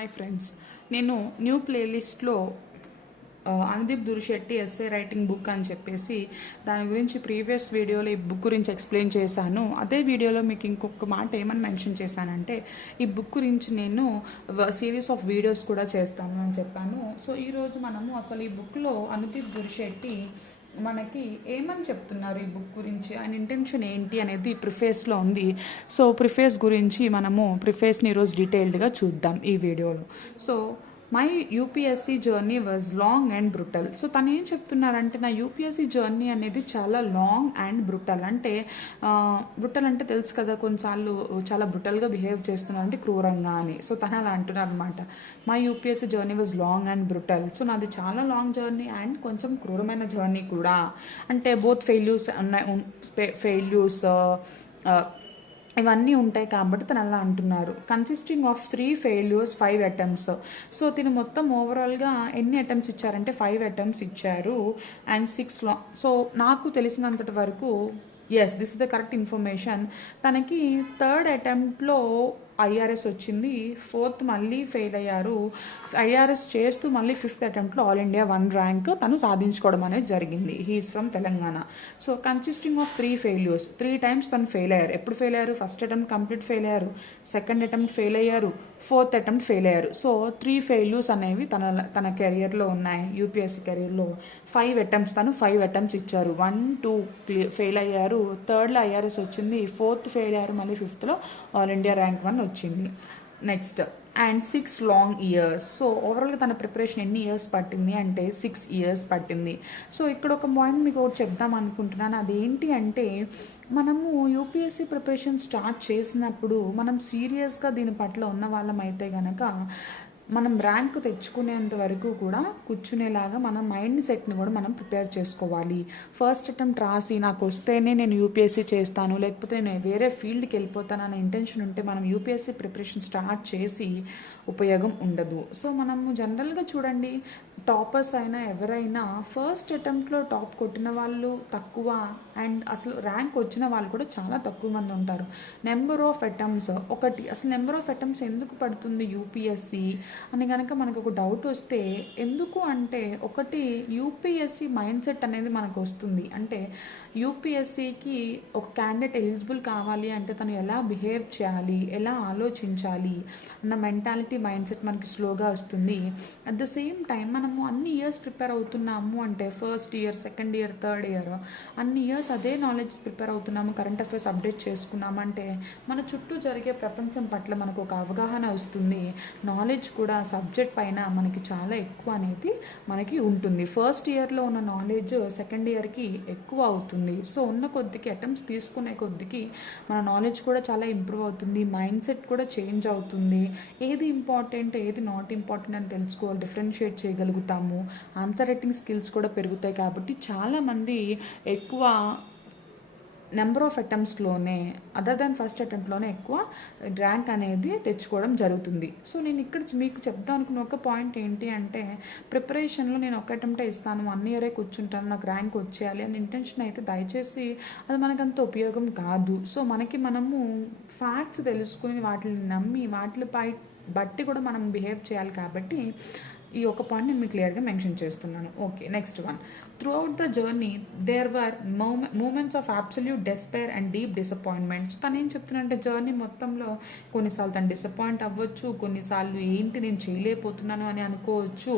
Hi friends, నేను new ప్లేలిస్ట్లో Anudeep durishetty essay writing book అని చెప్పేసి దాని గురించి ప్రీవియస్ వీడియోలో ఈ బుక్ గురించి ఎక్స్ప్లెయిన్ చేశాను. అదే వీడియోలో మీకు ఇంకొక మాట ఏమని మెన్షన్ చేశానంటే, ఈ బుక్ గురించి నేను సిరీస్ ఆఫ్ వీడియోస్ కూడా చేస్తాను అని చెప్పాను. సో ఈరోజు మనము అసలు ఈ బుక్లో అనుదీప్ durishetty మనకి ఏమని చెప్తున్నారు, ఈ బుక్ గురించి ఆయన ఇంటెన్షన్ ఏంటి అనేది ప్రిఫేస్లో ఉంది. సో ప్రిఫేస్ గురించి మనము ప్రిఫేస్ని ఈరోజు డీటెయిల్డ్గా చూద్దాం ఈ వీడియోలో. So my UPSC journey was long and brutal. So తను ఏం చెప్తున్నారంటే, నా యూపీఎస్సీ జర్నీ అనేది చాలా లాంగ్ అండ్ బ్రుటల్. అంటే బ్రుటల్ అంటే తెలుసు కదా, కొన్నిసార్లు చాలా బ్రుటల్గా బిహేవ్ చేస్తున్నారు అంటే క్రూరంగా అని. సో తను అలా అంటున్నారు అనమాట. My UPSC journey was long and brutal. So నాది చాలా లాంగ్ జర్నీ అండ్ కొంచెం క్రూరమైన జర్నీ కూడా. అంటే బోత్ ఫెయిల్యూర్స్ ఉన్నాయి, ఫెయిల్యూర్స్ ఇవన్నీ ఉంటాయి కాబట్టి తను అలా అంటున్నారు. Consisting of 3 failures 5 attempts. So తిను మొత్తం ఓవరాల్గా ఎన్ని అటెంప్ట్స్ ఇచ్చారంటే 5 attempts ఇచ్చారు అండ్ 6 సో నాకు తెలిసినంతటి వరకు yes this is the correct information. తనకి 3rd అటెంప్ట్లో ఐఆర్ఎస్ వచ్చింది, 4th మళ్ళీ ఫెయిల్ అయ్యారు. ఐఆర్ఎస్ చేస్తూ మళ్ళీ 5th అటెంప్ట్లో ఆల్ ఇండియా 1 ర్యాంక్ తను సాధించుకోవడం అనేది జరిగింది. He is from Telangana. So consisting of 3 failures, 3 times తను ఫెయిల్ అయ్యారు. ఎప్పుడు ఫెయిల్ అయ్యారు? ఫస్ట్ అటెంప్ట్ కంప్లీట్ ఫెయిల్ అయ్యారు, 2nd అటెంప్ట్ ఫెయిల్ అయ్యారు, 4th అటెంప్ట్ ఫెయిల్ అయ్యారు. సో 3 failures అనేవి తన కెరియర్లో ఉన్నాయి. యూపీఎస్సీ కెరియర్లో 5 attempts తను 5 attempts ఇచ్చారు. 1, 2 ఫెయిల్ అయ్యారు, 3rdలో ఐఆర్ఎస్ వచ్చింది, 4th ఫెయిల్ అయ్యారు, మళ్ళీ 5thలో ఆల్ ఇండియా ర్యాంక్ 1 వచ్చింది. Next and 6 long years. So ఓవరాల్గా తన ప్రిపరేషన్ ఎన్ని ఇయర్స్ పట్టింది అంటే 6 years పట్టింది. సో ఇక్కడ ఒక పాయింట్ మీకు ఒకటి చెప్దాం అనుకుంటున్నాను. అదేంటి అంటే, మనము యూపీఎస్సీ ప్రిపరేషన్ స్టార్ట్ చేసినప్పుడు మనం సీరియస్గా దీని పట్ల ఉన్న వాళ్ళం అయితే గనక మనం ర్యాంక్ తెచ్చుకునేంత వరకు కూడా కూర్చునేలాగా మన మైండ్ సెట్ని కూడా మనం ప్రిపేర్ చేసుకోవాలి. ఫస్ట్ అటెంప్ట్ రాసి నాకు వస్తేనే నేను యూపీఎస్సీ చేస్తాను, లేకపోతే నేను వేరే ఫీల్డ్కి వెళ్ళిపోతాను అనే ఇంటెన్షన్ ఉంటే మనం యూపీఎస్సీ ప్రిపరేషన్ స్టార్ట్ చేసి ఉపయోగం ఉండదు. సో మనము జనరల్గా చూడండి, టాపర్స్ అయినా ఎవరైనా ఫస్ట్ అటెంప్ట్లో టాప్ కొట్టిన వాళ్ళు తక్కువ అండ్ అసలు ర్యాంక్ వచ్చిన వాళ్ళు కూడా చాలా తక్కువ మంది ఉంటారు. నెంబర్ ఆఫ్ అటెంప్ట్స్ ఒకటి, అసలు నెంబర్ ఆఫ్ అటెంప్ట్స్ ఎందుకు పడుతుంది యూపీఎస్సీ అని కనుక మనకు ఒక డౌట్ వస్తే, ఎందుకు అంటే ఒకటి యూపీఎస్సీ మైండ్ సెట్ అనేది మనకు వస్తుంది. అంటే యూపీఎస్సీకి ఒక క్యాండిడేట్ ఎలిజిబుల్ కావాలి అంటే తను ఎలా బిహేవ్ చేయాలి, ఎలా ఆలోచించాలి అన్న మెంటాలిటీ మైండ్ సెట్ మనకి స్లోగా వస్తుంది. అట్ ద సేమ్ టైం మనము అన్ని ఇయర్స్ ప్రిపేర్ అవుతున్నాము అంటే, first year, 2nd year, 3rd year అన్ని ఇయర్స్ అదే నాలెడ్జ్ ప్రిపేర్ అవుతున్నాము, కరెంట్ అఫైర్స్ అప్డేట్ చేసుకున్నాము అంటే మన చుట్టూ జరిగే ప్రపంచం పట్ల మనకు ఒక అవగాహన వస్తుంది. నాలెడ్జ్ కూడా సబ్జెక్ట్ పైన మనకి చాలా ఎక్కువ అనేది మనకి ఉంటుంది. ఫస్ట్ ఇయర్లో ఉన్న నాలెడ్జ్ 2nd yearకి ఎక్కువ అవుతుంది. సో ఉన్న కొద్దికి అటెంప్ట్స్ తీసుకునే కొద్దికి మన నాలెడ్జ్ కూడా చాలా ఇంప్రూవ్ అవుతుంది, మైండ్ సెట్ కూడా చేంజ్ అవుతుంది. ఏది ఇంపార్టెంట్, ఏది నాట్ ఇంపార్టెంట్ అని తెలుసుకోవాలి, డిఫరెన్షియేట్ చేయగలుగుతాము. ఆన్సర్ రైటింగ్ స్కిల్స్ కూడా పెరుగుతాయి. కాబట్టి చాలామంది ఎక్కువ నెంబర్ ఆఫ్ అటెంప్ట్స్లోనే అదర్ దాన్ ఫస్ట్ అటెంప్ట్లోనే ఎక్కువ ర్యాంక్ అనేది తెచ్చుకోవడం జరుగుతుంది. సో నేను ఇక్కడ మీకు చెప్దాం అనుకున్న ఒక పాయింట్ ఏంటి అంటే, ప్రిపరేషన్లో నేను ఒక అటెంప్టే ఇస్తాను, 1 year కూర్చుంటాను, నాకు ర్యాంక్ వచ్చేయాలి అని ఇంటెన్షన్ అయితే దయచేసి అది మనకంత ఉపయోగం కాదు. సో మనము ఫ్యాక్ట్స్ తెలుసుకుని వాటిని నమ్మి వాటిపై బట్టి కూడా మనం బిహేవ్ చేయాలి. కాబట్టి ఈ ఒక పాయింట్ నేను మీకు క్లియర్గా మెన్షన్ చేస్తున్నాను. Okay, next one. Throughout the journey there were moments of absolute despair and deep disappointments. తను ఏం చెప్తున్నానంటే, జర్నీ మొత్తంలో కొన్నిసార్లు తను డిసప్పాయింట్ అవ్వచ్చు, కొన్నిసార్లు ఏంటి నేను చేయలేకపోతున్నాను అని అనుకోవచ్చు.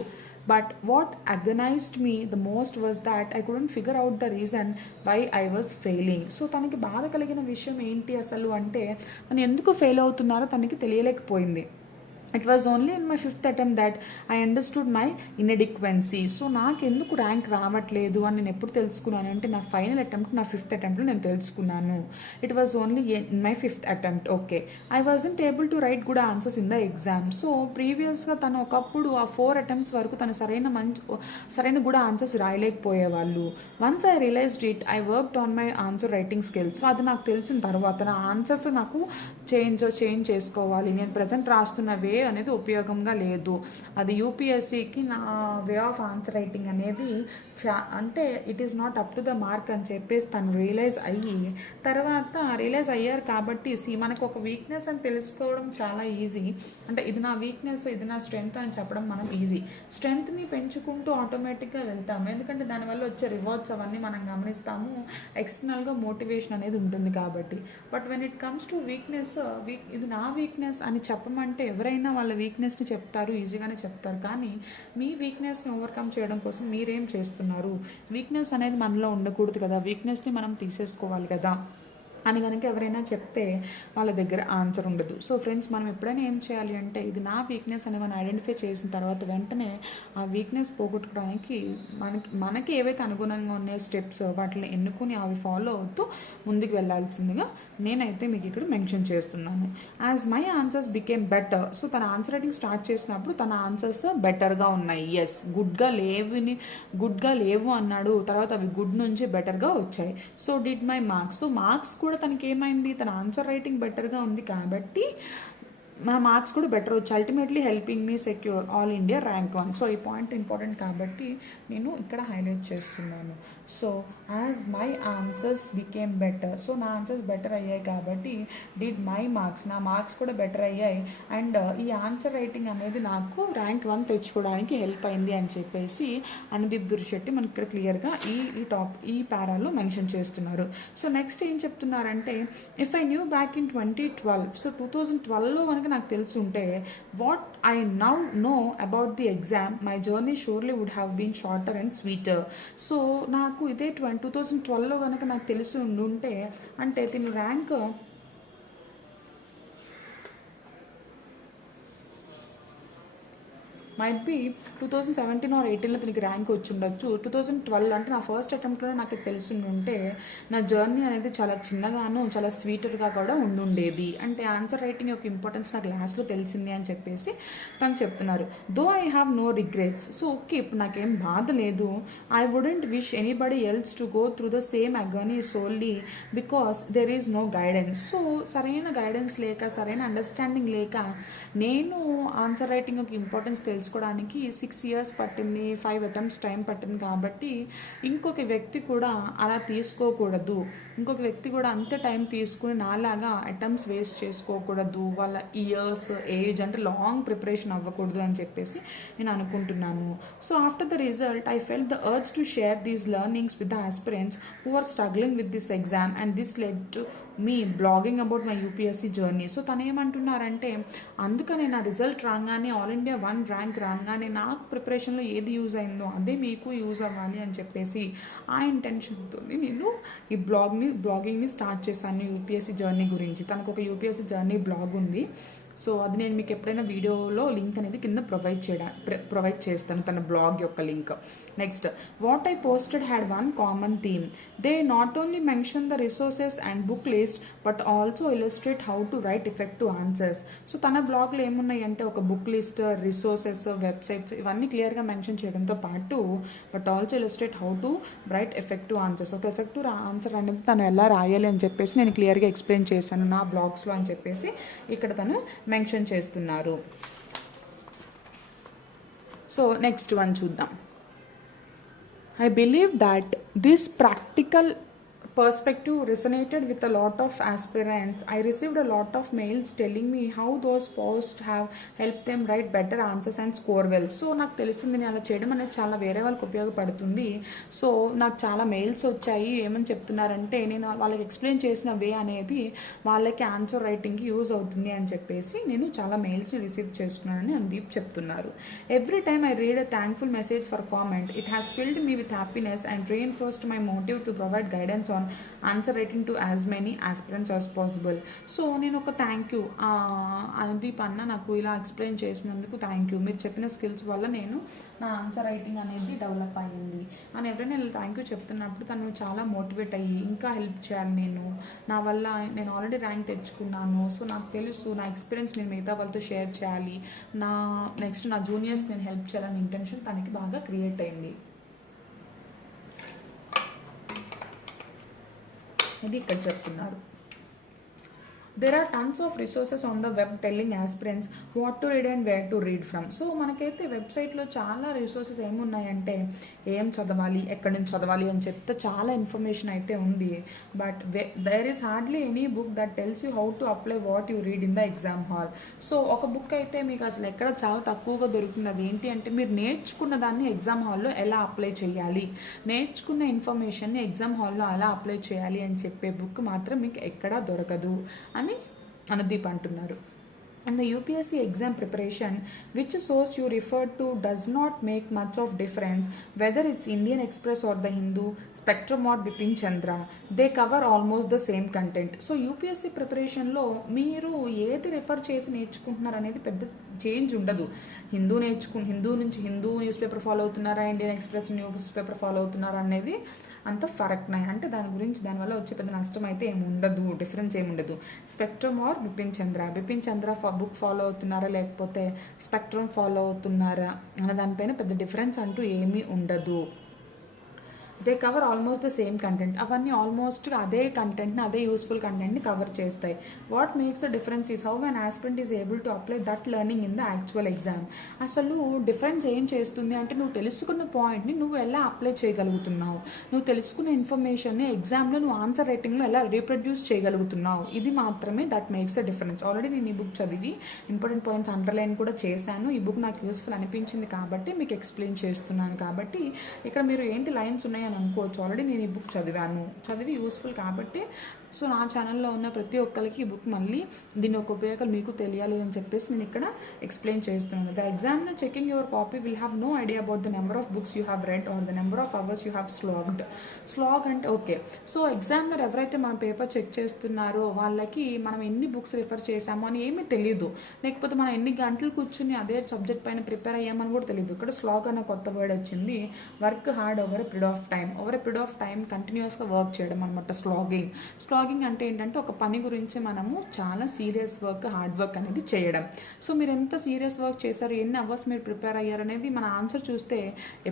But what agonized me the most was that I couldn't figure out the reason why I was failing. So తనకి బాధ కలిగిన విషయం ఏంటి అసలు అంటే, తను ఎందుకు ఫెయిల్ అవుతున్నారో తనకి తెలియలేకపోయింది. It was only in my 5th attempt that I understood my inadequacy. So నాకు ఎందుకు ర్యాంక్ రావట్లేదు అని నేను ఎప్పుడు తెలుసుకున్నాను అంటే, నా ఫైనల్ అటెంప్ట్, నా 5th అటెంప్ట్లో నేను తెలుసుకున్నాను. It was only in my 5th attempt. Okay, I wasn't able to write good answers in the exam. So ప్రీవియస్గా తను ఒకప్పుడు ఆ 4 attempts వరకు తను సరైన గుడ్ ఆన్సర్స్ రాయలేకపోయేవాళ్ళు. Once I realised it, I worked on my answer writing skills. So అది నాకు తెలిసిన తర్వాత నా ఆన్సర్స్ నాకు చేంజ్ చేసుకోవాలి, నేను ప్రజెంట్ రాస్తున్న వే అనేది ఉపయోగంగా లేదు. అది యూపీఎస్సీకి నా వే ఆఫ్ ఆన్సర్ రైటింగ్ అనేది అంటే it is not up to the mark అని చెప్పేసి తను రియలైజ్ అయ్యారు. కాబట్టి మనకు ఒక వీక్నెస్ అని తెలుసుకోవడం చాలా ఈజీ. అంటే ఇది నా వీక్నెస్, ఇది నా స్ట్రెంగ్త్ అని చెప్పడం మనం ఈజీ. స్ట్రెంగ్త్ని పెంచుకుంటూ ఆటోమేటిక్గా వెళ్తాము, ఎందుకంటే దానివల్ల వచ్చే రివార్డ్స్ అవన్నీ మనం గమనిస్తాము. ఎక్స్టర్నల్గా మోటివేషన్ అనేది ఉంటుంది కాబట్టి. But when it comes to weakness, ఇది నా వీక్నెస్ అని చెప్పమంటే ఎవరైనా వాళ్ళ వీక్నెస్ని చెప్తారు, ఈజీగానే చెప్తారు. కానీ మీ వీక్నెస్ని ఓవర్కమ్ చేయడం కోసం మీరేం చేస్తున్నారు? వీక్నెస్ అనేది మనలో ఉండకూడదు కదా, వీక్నెస్ని మనం తీసేసుకోవాలి కదా అని కనుక ఎవరైనా చెప్తే వాళ్ళ దగ్గర ఆన్సర్ ఉండదు. సో ఫ్రెండ్స్, మనం ఎప్పుడైనా ఏం చేయాలి అంటే ఇది నా వీక్నెస్ అని మనం ఐడెంటిఫై చేసిన తర్వాత వెంటనే ఆ వీక్నెస్ పోగొట్టుకోవడానికి మనకి ఏవైతే అనుగుణంగా ఉన్నాయో స్టెప్స్ వాటిని ఎన్నుకుని అవి ఫాలో అవుతూ ముందుకు వెళ్ళాల్సిందిగా నేనైతే మీకు ఇక్కడ మెన్షన్ చేస్తున్నాను. As my answers became better. So తన ఆన్సర్ రైటింగ్ స్టార్ట్ చేసినప్పుడు తన ఆన్సర్స్ బెటర్గా ఉన్నాయి. ఎస్, గుడ్గా లేవు అన్నాడు, తర్వాత అవి గుడ్ నుంచి బెటర్గా వచ్చాయి. So did my marks. So marks కూడా తనకి ఏమైంది, తన ఆన్సర్ రైటింగ్ బెటర్గా ఉంది కాబట్టి నా మార్క్స్ కూడా బెటర్ వచ్చి ultimately helping me secure all India rank 1. So ఈ పాయింట్ ఇంపార్టెంట్ కాబట్టి నేను ఇక్కడ హైలైట్ చేస్తున్నాను. So as my answers became better. So నా ఆన్సర్స్ బెటర్ అయ్యాయి కాబట్టి డిడ్ మై మార్క్స్, నా మార్క్స్ కూడా బెటర్ అయ్యాయి. అండ్ ఈ ఆన్సర్ రైటింగ్ అనేది నాకు ర్యాంక్ 1 తెచ్చుకోవడానికి హెల్ప్ అయింది అని చెప్పేసి అనుదీప్ దురిశెట్టి మనకి ఇక్కడ క్లియర్గా ఈ పారాలో మెన్షన్ చేస్తున్నారు. సో నెక్స్ట్ ఏం చెప్తున్నారంటే if I knew back in 2012. So 2012లో కనుక నాకు తెలిసి ఉంటే what I now know about the exam my journey surely would have been shorter and sweeter. So నాకు ఇదే 2012లో కనుక నాకు తెలిసి ఉండుంటే అంటే దీని ర్యాంక్ మైట్ బి 2017 ఆర్ 18లో దీనికి ర్యాంక్ వచ్చి ఉండొచ్చు. 2012 అంటే నా ఫస్ట్ అటెంప్ట్లోనే నాకు తెలిసి ఉంటే నా జర్నీ అనేది చాలా చిన్నగాను చాలా స్వీటర్గా కూడా ఉండుండేది. అంటే ఆన్సర్ రైటింగ్ యొక్క ఇంపార్టెన్స్ నాకు లాస్ట్లో తెలిసింది అని చెప్పేసి తను చెప్తున్నారు. Though I have no regrets. So okay, ఇప్పుడు నాకేం బాధ లేదు. I wouldn't wish anybody else to go through the same agony solely because there is no guidance. So సరైన గైడెన్స్ లేక, సరైన అండర్స్టాండింగ్ లేక నేను ఆన్సర్ రైటింగ్ యొక్క ఇంపార్టెన్స్ తెలుసుకోవడానికి 6 years పట్టింది, 5 attempts టైం పట్టింది. కాబట్టి ఇంకొక వ్యక్తి కూడా అలా తీసుకోకూడదు, ఇంకొక వ్యక్తి కూడా అంతే టైం తీసుకుని నాలాగా అటెంప్ట్స్ వేస్ట్ చేసుకోకూడదు, వాళ్ళ ఇయర్స్ ఏజ్ అంటే లాంగ్ ప్రిపరేషన్ అవ్వకూడదు అని చెప్పేసి నేను అనుకుంటున్నాను. So after the result I felt the urge to share these learnings with the aspirants who are struggling with this exam and this led to me blogging about my UPSC journey. So తను ఏమంటున్నారంటే అందుకనే నా result రాగానే all India 1 rank రాగానే నాకు ప్రిపరేషన్లో ఏది use అయిందో అదే మీకు యూజ్ అవ్వాలి అని చెప్పేసి ఆ ఇంటెన్షన్తో నేను ఈ బ్లాగింగ్ని స్టార్ట్ చేశాను యూపీఎస్సీ జర్నీ గురించి. తనకు ఒక యూపీఎస్సీ జర్నీ బ్లాగ్ ఉంది. సో అది నేను మీకు ఎప్పుడైనా వీడియోలో లింక్ అనేది కింద ప్రొవైడ్ చేస్తాను, తన బ్లాగ్ యొక్క link. Next, what I posted had one common theme. They not only mention the resources and book list but also illustrate how to right effective answers. So తన బ్లాగ్లో ఏమున్నాయి అంటే ఒక బుక్ లిస్ట్, రిసోర్సెస్, వెబ్సైట్స్ ఇవన్నీ క్లియర్గా mention చేయడంతో పాటు but also illustrate how to right effective answers. ఒక ఎఫెక్టివ్ ఆన్సర్ అనేది తను ఎలా రాయాలి అని చెప్పేసి నేను క్లియర్గా ఎక్స్ప్లెయిన్ చేశాను నా బ్లాగ్స్లో అని చెప్పేసి ఇక్కడ తను మెన్షన్ చేస్తున్నారు. సో నెక్స్ట్ వన్ చూద్దాం. I believe that this practical perspective resonated with a lot of aspirants. I received a lot of mails telling me how those posts have helped them write better answers and score well. So నాకు తెలిసింది నేను అలా చేయడం అనేది చాలా వేరే వాళ్ళకి ఉపయోగపడుతుంది. సో నాకు చాలా మెయిల్స్ వచ్చాయి. ఏమని చెప్తున్నారంటే నేను వాళ్ళకి ఎక్స్ప్లెయిన్ చేసిన వే అనేది వాళ్ళకి ఆన్సర్ రైటింగ్కి యూజ్ అవుతుంది అని చెప్పేసి నేను చాలా మెయిల్స్ని రిసీవ్ చేస్తున్నానని అనుదీప్ చెప్తున్నారు. Every time I read a thankful message for comment it has filled me with happiness and reinforced my motive to provide guidance on answer writing to as many aspirants as possible. So నేను ఒక thank you Anudeep అన్న నాకు ఇలా explain చేసినందుకు thank you, మీరు చెప్పిన skills వల్ల నేను నా ఆన్సర్ రైటింగ్ అనేది డెవలప్ అయ్యింది అని ఎవరైనా థ్యాంక్ యూ చెప్తున్నప్పుడు తను చాలా మోటివేట్ అయ్యి ఇంకా హెల్ప్ చేయాలి, నా వల్ల నేను ఆల్రెడీ ర్యాంక్ తెచ్చుకున్నాను, సో నాకు తెలుసు నా ఎక్స్పీరియన్స్ నేను మిగతా వాళ్ళతో షేర్ చేయాలి, నెక్స్ట్ నా జూనియర్స్కి నేను హెల్ప్ చేయాలని ఇంటెన్షన్ తనకి బాగా క్రియేట్ అయింది. ఇది ఇక్కడ చెప్తున్నారు. there are tons of resources on the web telling aspirants what to read and where to read from. So మనకైతే వెబ్సైట్లో చాలా రిసోర్సెస్ ఏమున్నాయంటే ఏం చదవాలి, ఎక్కడి నుంచి చదవాలి అని చెప్తే చాలా ఇన్ఫర్మేషన్ అయితే ఉంది. But there is hardly any book that tells you how to apply what you read in the exam hall. So ఒక బుక్ అయితే మీకు అసలు ఎక్కడ చాలా తక్కువగా దొరుకుతుంది. అది ఏంటి అంటే మీరు నేర్చుకున్న దాన్ని ఎగ్జామ్ హాల్లో ఎలా అప్లై చేయాలి, నేర్చుకున్న ఇన్ఫర్మేషన్ని ఎగ్జామ్ హాల్లో ఎలా అప్లై చేయాలి అని చెప్పే బుక్ మాత్రం మీకు ఎక్కడా దొరకదు అని అనుదీప్ అంటున్నారు. And the UPSC exam preparation, which source you refer to does not make much of difference whether it's Indian Express or the Hindu, Spectrum or Bipin Chandra. They cover almost the same content. So UPSC ప్రిపరేషన్లో మీరు ఏది refer చేసి నేర్చుకుంటున్నారు అనేది పెద్ద change ఉండదు. హిందూ నుంచి Hindu news paper follow అవుతున్నారా, Indian express news paper follow అవుతున్నారా అనేది అంత ఫరక్ నాయి. అంటే దానివల్ల వచ్చే పెద్ద నష్టం అయితే ఏమి ఉండదు, డిఫరెన్స్ ఏమి ఉండదు. Spectrum or Bipin Chandra book follow అవుతున్నారా లేకపోతే స్పెక్ట్రమ్ ఫాలో అవుతున్నారా అన్న దానిపైన పెద్ద డిఫరెన్స్ అంటూ ఏమీ ఉండదు. They cover almost the same content. అవన్నీ ఆల్మోస్ట్ అదే కంటెంట్ని, అదే యూస్ఫుల్ కంటెంట్ని కవర్ చేస్తాయి. What makes the difference is how an aspirant is able to apply that learning in the actual exam. అసలు డిఫరెన్స్ ఏం చేస్తుంది అంటే నువ్వు తెలుసుకున్న పాయింట్ని నువ్వు ఎలా అప్లై చేయగలుగుతున్నావు, నువ్వు తెలుసుకున్న ఇన్ఫర్మేషన్ని ఎగ్జామ్లో నువ్వు ఆన్సర్ రైటింగ్లో ఎలా రీప్రొడ్యూస్ చేయగలుగుతున్నావు, ఇది మాత్రమే that makes the difference. Already నేను ఈ బుక్ చదివి ఇంపార్టెంట్ పాయింట్స్ అండర్లైన్ కూడా చేశాను. ఈ బుక్ నాకు యూస్ఫుల్ అనిపించింది కాబట్టి మీకు ఎక్స్ప్లెయిన్ చేస్తున్నాను. కాబట్టి ఇక్కడ మీరు ఏంటి లైన్స్ ఉన్నాయని అనుకోవచ్చు. ఆల్రెడీ నేను ఈ బుక్ చదివి యూస్ఫుల్ కాబట్టి సో నా ఛానల్లో ఉన్న ప్రతి ఒక్కరికి ఈ బుక్ మళ్ళీ దీని యొక్క ఉపయోగాలు మీకు తెలియాలి అని చెప్పేసి నేను ఇక్కడ ఎక్స్ప్లెయిన్ చేస్తున్నాను. The examiner checking your copy will have no idea about the number of books you have read or the number of hours you have slog అంటే ఓకే. సో ఎగ్జామినర్ ఎవరైతే మన పేపర్ చెక్ చేస్తున్నారో వాళ్ళకి మనం ఎన్ని books refer చేసామో అని ఏమీ తెలియదు, లేకపోతే మనం ఎన్ని గంటలు కూర్చుని అదే సబ్జెక్ట్ పైన ప్రిపేర్ అయ్యామని కూడా తెలియదు. ఇక్కడ స్లాగ్ అనే కొత్త వర్డ్ వచ్చింది. Work hard over a period of time కంటిన్యూస్గా వర్క్ చేయడం అనమాట స్లాగింగ్ అంటే ఏంటంటే ఒక పని గురించి మనము చాలా సీరియస్ వర్క్, హార్డ్ వర్క్ అనేది చేయడం. సో మీరు ఎంత సీరియస్ వర్క్ చేశారు, ఎన్ని అవర్స్ మీరు ప్రిపేర్ అయ్యారు అనేది మన ఆన్సర్ చూస్తే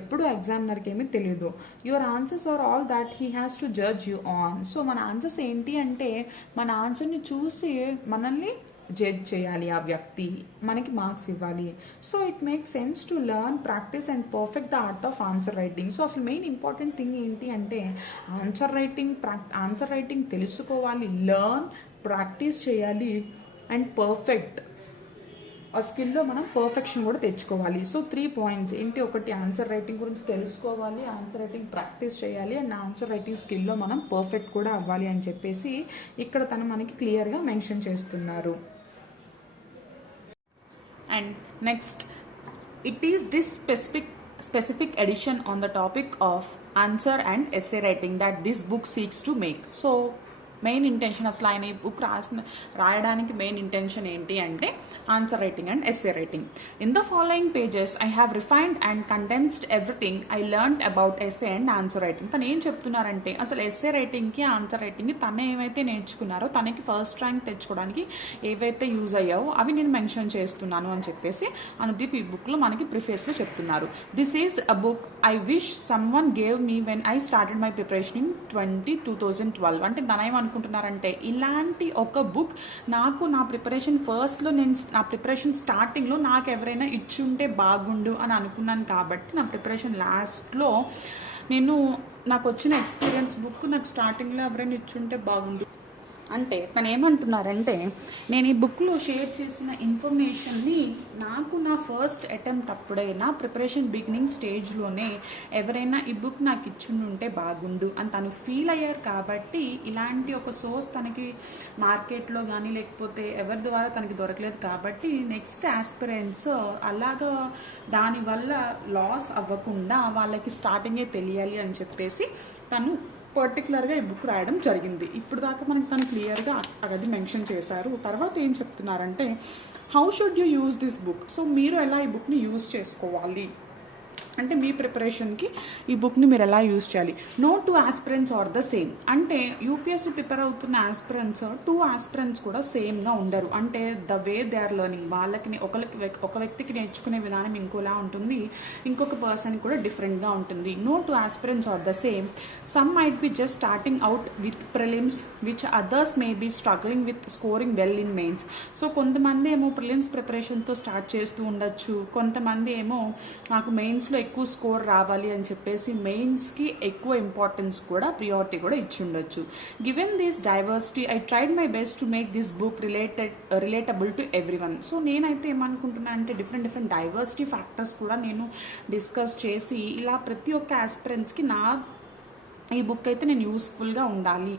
ఎప్పుడు ఎగ్జామినర్కి ఏమీ తెలియదు. Your answers are all that he has to judge you on. So మన ఆన్సర్స్ ఏంటి అంటే మన ఆన్సర్ని చూసి మనల్ని జడ్జ్ చేయాలి, ఆ వ్యక్తి మనకి మార్క్స్ ఇవ్వాలి. So it makes sense to learn, practice and perfect the art of answer writing. So అసలు మెయిన్ ఇంపార్టెంట్ థింగ్ ఏంటి అంటే ఆన్సర్ రైటింగ్ తెలుసుకోవాలి, లెర్న్, ప్రాక్టీస్ చేయాలి అండ్ పర్ఫెక్ట్ ఆ స్కిల్లో మనం పర్ఫెక్షన్ కూడా తెచ్చుకోవాలి. సో 3 పాయింట్స్ ఏంటి, ఒకటి ఆన్సర్ రైటింగ్ గురించి తెలుసుకోవాలి, ఆన్సర్ రైటింగ్ ప్రాక్టీస్ చేయాలి అండ్ ఆన్సర్ రైటింగ్ స్కిల్లో మనం పర్ఫెక్ట్ కూడా అవ్వాలి అని చెప్పేసి ఇక్కడ తను మనకి క్లియర్గా మెన్షన్ చేస్తున్నారు. And next, it is this specific edition on the topic of answer and essay writing that this book seeks to make. So main intention అసలు ఆయన ఈ బుక్ రాయడానికి మెయిన్ ఇంటెన్షన్ ఏంటి అంటే answer writing and essay writing. In the following pages I have refined and condensed everything I learned about essay and answer writing. తను ఏం చెప్తున్నారంటే అసలు ఎస్సే రైటింగ్కి, ఆన్సర్ రైటింగ్కి తను ఏవైతే నేర్చుకున్నారో, తనకి ఫస్ట్ ర్యాంక్ తెచ్చుకోవడానికి ఏవైతే యూజ్ అయ్యావో అవి నేను మెన్షన్ చేస్తున్నాను అని చెప్పేసి అనుదీప్ ఈ బుక్లో మనకి ప్రిఫేస్లో చెప్తున్నారు. This is a book I wish some one gave me when I started my preparation in 2012. అంటే తన ఏమనుకుంటున్నారంటే ఇలాంటి ఒక బుక్ నాకు నా ప్రిపరేషన్ ఫస్ట్లో, నేను నా ప్రిపరేషన్ స్టార్టింగ్లో నాకు ఎవరైనా ఇచ్చుంటే బాగుండు అని అనుకున్నాను కాబట్టి నా ప్రిపరేషన్ లాస్ట్లో నాకు వచ్చిన ఎక్స్పీరియన్స్ బుక్ నాకు స్టార్టింగ్లో ఎవరైనా ఇచ్చుంటే బాగుండు అంటే తను ఏమంటున్నారంటే నేను ఈ బుక్లో షేర్ చేసిన ఇన్ఫర్మేషన్ని నాకు నా ఫస్ట్ అటెంప్ట్ అప్పుడే, నా ప్రిపరేషన్ బిగినింగ్ స్టేజ్లోనే ఎవరైనా ఈ బుక్ నాకు ఇచ్చుంటే బాగుండు అని తను ఫీల్ అయ్యారు. కాబట్టి ఇలాంటి ఒక సోర్స్ తనకి మార్కెట్లో కానీ లేకపోతే ఎవరి ద్వారా తనకి దొరకలేదు కాబట్టి నెక్స్ట్ ఆస్పిరెంట్స్ అలాగా దానివల్ల లాస్ అవ్వకుండా వాళ్ళకి స్టార్టింగే తెలియాలి అని చెప్పేసి తను పర్టికులర్గా ఈ బుక్ రాయడం జరిగింది. ఇప్పుడు దాకా మనకి తను క్లియర్గా అది మెన్షన్ చేశారు. తర్వాత ఏం చెప్తున్నారంటే how should you use this book. So మీరు ఎలా ఈ బుక్ని యూజ్ చేసుకోవాలి అంటే మీ ప్రిపరేషన్కి ఈ బుక్ని మీరు ఎలా యూజ్ చేయాలి. No two aspirants are the same. అంటే యూపీఎస్సీ ప్రిపేర్ అవుతున్న ఆస్పిరెంట్స్ 2 ఆస్పిరెంట్స్ కూడా సేమ్గా ఉండరు. అంటే the way they are learning, వాళ్ళకి ఒక వ్యక్తికి నేర్చుకునే విధానం ఇంకోలా ఉంటుంది, ఇంకొక పర్సన్ కూడా డిఫరెంట్గా ఉంటుంది. No two aspirants are the same. Some might be just starting out with prelims which others may be struggling with scoring well in mains. So కొంతమంది ఏమో ప్రిలిమ్స్ ప్రిపరేషన్తో స్టార్ట్ చేస్తూ ఉండొచ్చు, కొంతమంది ఏమో నాకు మెయిన్స్లో ఎక్కువ స్కోర్ రావాలి అని చెప్పేసి మెయిన్స్కి ఎక్కువ ఇంపార్టెన్స్ కూడా ప్రియారిటీ కూడా ఇచ్చి ఉండొచ్చు. Given this diversity I tried my best to make this book relatable to everyone. So నేనైతే ఏమనుకుంటున్నా అంటే డిఫరెంట్ డైవర్సిటీ ఫ్యాక్టర్స్ కూడా నేను డిస్కస్ చేసి ఇలా ప్రతి ఒక్క ఆస్పిరెంట్స్కి ఈ బుక్ అయితే నేను యూస్ఫుల్గా ఉండాలి,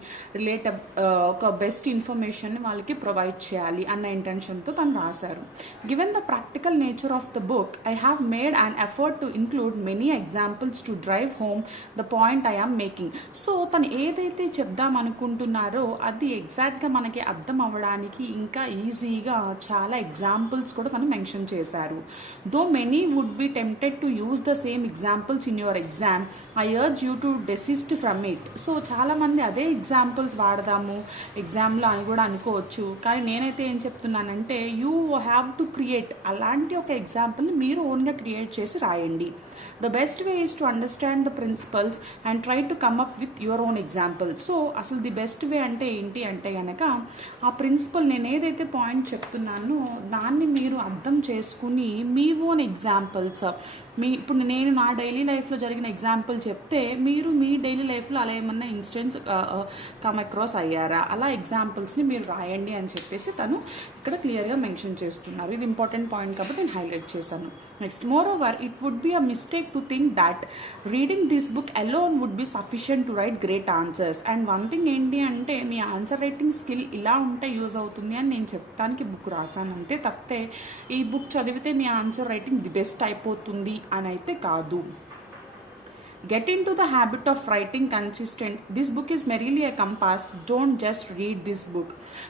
ఒక బెస్ట్ ఇన్ఫర్మేషన్ వాళ్ళకి ప్రొవైడ్ చేయాలి అన్న ఇంటెన్షన్తో తను రాశారు. Given the practical nature of the book I have made an effort to include many examples to drive home the point I am making. So తను ఏదైతే చెప్దాం అనుకుంటున్నారో అది ఎగ్జాక్ట్గా మనకి అర్థం అవ్వడానికి ఇంకా ఈజీగా చాలా ఎగ్జాంపుల్స్ కూడా తను మెన్షన్ చేశారు. Though many would be tempted to use the same examples in your exam, I urge you to desist from it. So చాలామంది అదే ఎగ్జాంపుల్స్ వాడదాము ఎగ్జామ్లో అని కూడా అనుకోవచ్చు, కానీ నేనైతే ఏం చెప్తున్నానంటే యూ హ్యావ్ టు క్రియేట్ అలాంటి ఒక ఎగ్జాంపుల్ని మీరు ఓన్గా క్రియేట్ చేసి రాయండి. The best way is to understand the principles and try to come up with your own example. So అసలు ది బెస్ట్ వే అంటే ఏంటి అంటే కనుక ఆ ప్రిన్సిపల్ నేను ఏదైతే పాయింట్ చెప్తున్నానో దాన్ని మీరు అర్థం చేసుకుని మీ ఓన్ ఎగ్జాంపుల్స్, ఇప్పుడు నేను నా డైలీ లైఫ్లో జరిగిన ఎగ్జాంపుల్ చెప్తే మీరు మీ డైలీ లైఫ్లో అలా ఏమన్నా ఇన్సిడెంట్స్ కమ్ అక్రాస్ అయ్యారా, అలా ఎగ్జాంపుల్స్ని మీరు రాయండి అని చెప్పేసి తను ఇక్కడ క్లియర్గా మెన్షన్ చేస్తున్నారు. ఇది ఇంపార్టెంట్ పాయింట్ కాబట్టి నేను హైలైట్ చేశాను. Next, moreover it would be a mistake to think that reading this book alone would be sufficient to write great answers. And one thing ఏంటి అంటే మీ ఆన్సర్ రైటింగ్ స్కిల్ ఇలా ఉంటే use అవుతుంది అని నేను చెప్తానికి బుక్ రాశాను అంతే తప్పితే ఈ బుక్ చదివితే మీ ఆన్సర్ రైటింగ్ ది బెస్ట్ అయిపోతుంది అని అయితే కాదు. Get into the habit of writing consistent. This book is merely a compass. Don't just read this book.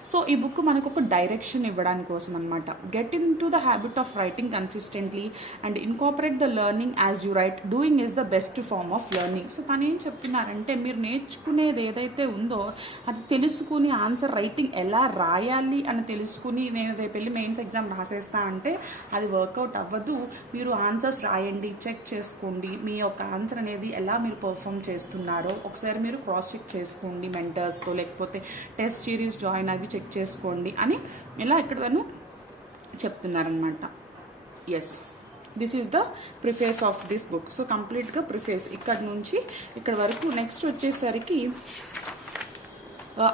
So ఈ బుక్ మనకు ఒక డైరెక్షన్ ఇవ్వడానికి కోసం అనమాట. Get into the habit of writing consistently and incorporate the learning as you write. Doing is the best form of learning. So తను ఏం చెప్తున్నారంటే మీరు నేర్చుకునేది ఏదైతే ఉందో అది తెలుసుకుని ఆన్సర్ రైటింగ్ ఎలా రాయాలి అని తెలుసుకుని నేను రేపు వెళ్ళి మెయిన్స్ ఎగ్జామ్ రాసేస్తా అంటే అది వర్కౌట్ అవ్వదు. మీరు ఆన్సర్స్ రాయండి, చెక్ చేసుకోండి, మీ యొక్క ఆన్సర్ అనేది ఎలా మీరు పర్ఫామ్ చేస్తున్నారో ఒకసారి మీరు క్రాస్ చెక్ చేసుకోండి మెంటర్స్తో, లేకపోతే టెస్ట్ సిరీస్ జాయిన్ అవి చెక్ చేసుకోండి అని ఇలా ఇక్కడ తను చెప్తున్నారనమాట. Yes, this is the preface of this book. So కంప్లీట్గా ప్రిఫేస్ ఇక్కడ నుంచి ఇక్కడ వరకు. నెక్స్ట్ వచ్చేసరికి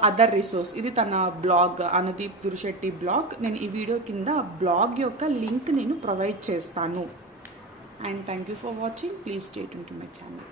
అదర్ రిసోర్స్, ఇది తన బ్లాగ్ అనుదీప్ దురిశెట్టి బ్లాగ్. నేను ఈ వీడియో కింద బ్లాగ్ యొక్క లింక్ నేను ప్రొవైడ్ చేస్తాను. And thank you for watching. Please stay tuned to my channel.